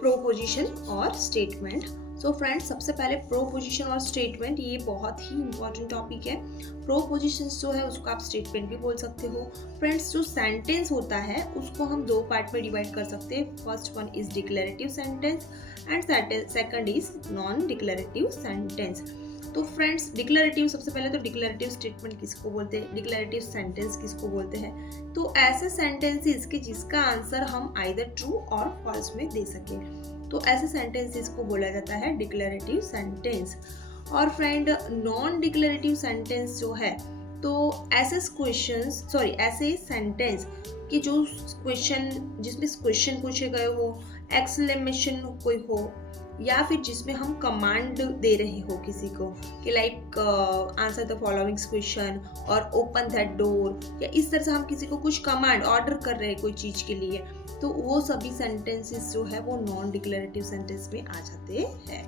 Proposition और statement. So friends, सबसे पहले प्रोपोजिशन और स्टेटमेंट, ये बहुत ही इंपॉर्टेंट टॉपिक है। प्रोपोजिशन जो है उसको आप स्टेटमेंट भी बोल सकते हो। फ्रेंड्स, जो सेंटेंस होता है उसको हम दो पार्ट में डिवाइड कर सकते हैं। First one is declarative sentence and second is non declarative sentence. तो फ्रेंड्स, डिक्लेरेटिव, सबसे पहले तो डिक्लेरेटिव स्टेटमेंट किसको बोलते हैं, डिक्लेरेटिव सेंटेंस किसको बोलते हैं, तो ऐसे सेंटेंसेस कि जिसका आंसर हम आइदर ट्रू और फॉल्स में दे सके, तो ऐसे सेंटेंसेस को बोला जाता है डिक्लेरेटिव सेंटेंस। और फ्रेंड, नॉन डिक्लेरेटिव सेंटेंस जो है, तो ऐसे सेंटेंस कि जो क्वेश्चन, जिसमें क्वेश्चन पूछे गए हो, एक्सक्लेमेशन कोई हो, या फिर जिसमें हम कमांड दे रहे हो किसी को कि like answer the following question और ओपन दैट डोर, या इस तरह से हम किसी को कुछ कमांड ऑर्डर कर रहे हैं कोई चीज़ के लिए, तो वो सभी सेंटेंसेस जो है वो नॉन डिक्लेरेटिव सेंटेंस में आ जाते हैं।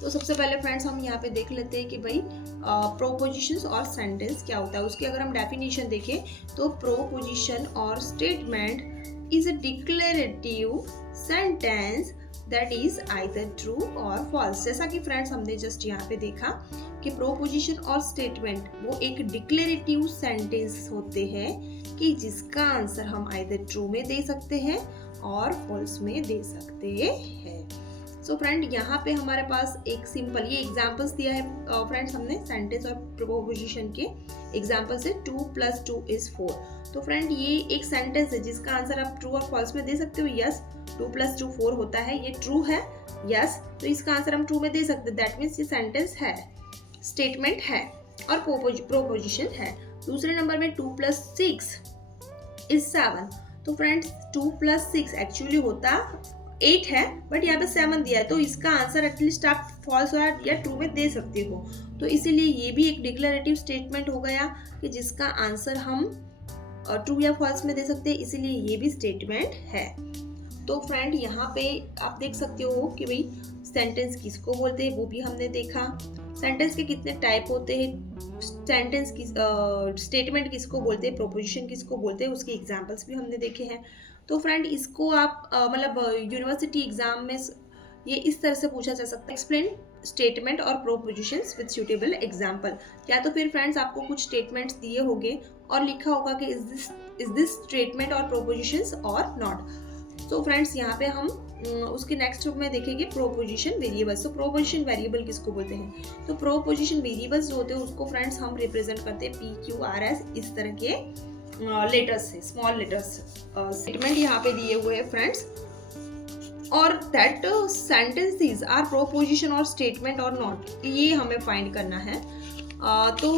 तो सबसे पहले फ्रेंड्स हम यहाँ पे देख लेते हैं कि भाई प्रोपोजिशंस और सेंटेंस क्या होता है। उसकी अगर हम डेफिनेशन देखें तो प्रोपोजिशन और statement is a declarative sentence that is either true और फॉल्स। जैसा कि फ्रेंड्स हमने जस्ट यहाँ पे देखा कि प्रोपोजिशन और स्टेटमेंट वो एक डिक्लेरेटिव सेंटेंस होते हैं कि जिसका आंसर हम आइदर ट्रू में दे सकते हैं और फॉल्स में दे सकते हैं। सो फ्रेंड, यहाँ पे हमारे पास एक सिंपल ये एग्जाम्पल्स दिया है फ्रेंड्स हमने सेंटेंस और प्रोपोजिशन के एग्जाम्पल से। 2 + 2 = 4। तो फ्रेंड, ये एक सेंटेंस है जिसका आंसर आप ट्रू और फॉल्स में दे सकते हो। यस, 2 + 2 4 होता है, ये ट्रू है। यस, तो इसका आंसर हम ट्रू में दे सकते हैं, दैट मीन्स ये सेंटेंस है, स्टेटमेंट है और प्रोपोजिशन है। दूसरे नंबर में 2 + 6 = 7। तो फ्रेंड्स, 2 + 6 एक्चुअली होता 8 है, बट यहाँ पे 7 दिया है, तो इसका आंसर एटलीस्ट आप फॉल्स या ट्रू में दे सकते हो। तो इसीलिए ये भी एक डिक्लेरेटिव स्टेटमेंट हो गया कि जिसका आंसर हम ट्रू या फॉल्स में दे सकते हैं, इसीलिए ये भी स्टेटमेंट है। तो फ्रेंड, यहाँ पे आप देख सकते हो कि भाई सेंटेंस किसको बोलते हैं, वो भी हमने देखा। सेंटेंस के कितने टाइप होते हैं, सेंटेंस की स्टेटमेंट किसको बोलते हैं, प्रोपोजिशन किसको बोलते हैं, उसके एग्जांपल्स भी हमने देखे हैं। तो फ्रेंड, इसको आप मतलब यूनिवर्सिटी एग्जाम में ये इस तरह से पूछा जा सकता है, एक्सप्लेन स्टेटमेंट और प्रोपोजिशंस विद सूटेबल एग्जांपल। या तो फिर फ्रेंड्स आपको कुछ स्टेटमेंट्स दिए होंगे और लिखा होगा कि इज दिस स्टेटमेंट और प्रोपोजिशंस और नॉट। तो फ्रेंड्स, यहाँ पे हम उसके नेक्स्ट में देखेंगे प्रोपोजिशन वेरिएबल्स। तो प्रोपोजिशन वेरिएबल किसको बोलते हैं, तो प्रोपोजिशन वेरिएबल्स जो होते हैं उसको फ्रेंड्स हम रिप्रेजेंट करते हैं PQRS इस तरह के लेटर्स से, स्मॉल लेटर्स। स्टेटमेंट यहाँ पे दिए हुए हैं फ्रेंड्स, और दैट सेंटेंसेस आर प्रोपोजिशन और स्टेटमेंट और नॉट, ये हमें फाइंड करना है। तो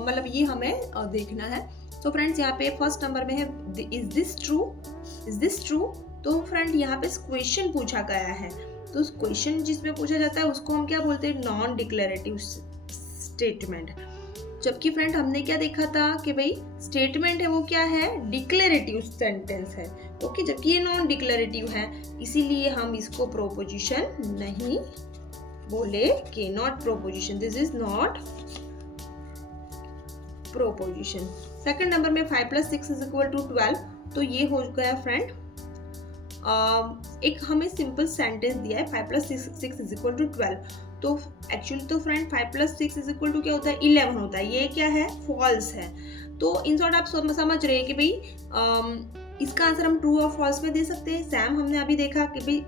मतलब ये हमें देखना है। तो फ्रेंड्स, यहाँ पे फर्स्ट नंबर में है इज दिस ट्रू। तो फ्रेंड, यहाँ पे क्वेश्चन पूछा गया है, तो क्वेश्चन जिसमें पूछा जाता है उसको हम क्या बोलते हैं, नॉन डिक्लेरेटिव स्टेटमेंट। जबकि फ्रेंड हमने क्या देखा था कि भाई स्टेटमेंट है वो क्या है, डिक्लेरेटिव सेंटेंस है। ओके, जबकि ये नॉन डिक्लेरेटिव है, इसीलिए हम इसको प्रोपोजिशन नहीं बोले कि not proposition, this is not proposition. Second number में 5 + 6 = 12। तो ये हो गया फ्रेंड एक हमें सिंपल सेंटेंस दिया है, 5 + 6 = 12। तो एक्चुअली तो फ्रेंड 5 + 6 = क्या होता है, 11 होता है। ये क्या है, फॉल्स है। तो इन शॉर्ट आप समझ रहे हैं कि भाई इसका आंसर हम ट्रू और फॉल्स में दे सकते हैं। सैम हमने अभी देखा कि भाई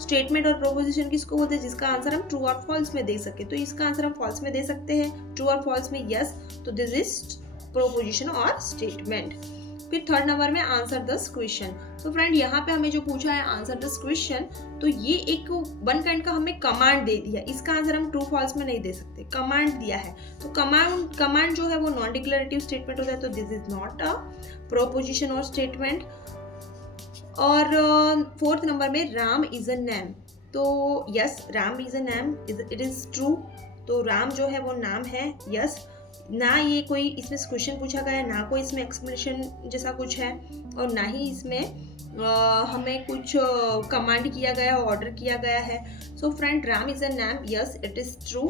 स्टेटमेंट और प्रोपोजिशन किसको बोलते हैं, जिसका आंसर हम ट्रू और फॉल्स में दे सके, तो इसका आंसर हम फॉल्स में दे सकते हैं, ट्रू और फॉल्स में। यस, तो दिस इज प्रोपोजिशन और स्टेटमेंट। फिर थर्ड नंबर में आंसर दिस क्वेश्चन। तो फ्रेंड, यहाँ पे हमें जो पूछा है आंसर दिस क्वेश्चन, तो ये एक वन काइंड का हमें कमांड दे दिया, इसका आंसर हम ट्रू फॉल्स में नहीं दे सकते, कमांड दिया है। तो कमांड जो है वो नॉन डिक्लेरेटिव स्टेटमेंट होता है, तो this is not a proposition और स्टेटमेंट। और फोर्थ नंबर में राम इज अ नेम। तो yes, Ram is a name, it is true. तो राम जो है वो नाम है। यस, ना ये कोई इसमें क्वेश्चन पूछा गया है, ना कोई इसमें एक्सप्लेनेशन जैसा कुछ है, और ना ही इसमें हमें कुछ कमांड किया गया, ऑर्डर किया गया है। So friend, Ram is a name, yes it is true.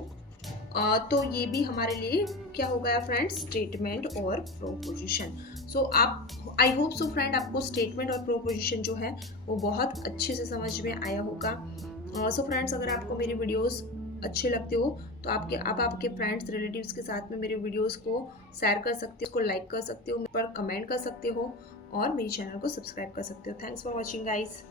तो ये भी हमारे लिए क्या हो गया फ्रेंड्स, स्टेटमेंट और प्रोपोजिशन। सो आप, आई होप सो फ्रेंड, आपको स्टेटमेंट और प्रोपोजिशन जो है वो बहुत अच्छे से समझ में आया होगा। सो फ्रेंड्स, अगर आपको मेरी वीडियोस अच्छे लगते हो तो आप आपके फ्रेंड्स रिलेटिव्स के साथ में मेरे वीडियोस को शेयर कर सकते हो, उसको लाइक कर सकते हो, मेरे पर कमेंट कर सकते हो और मेरे चैनल को सब्सक्राइब कर सकते हो। Thanks for watching guys.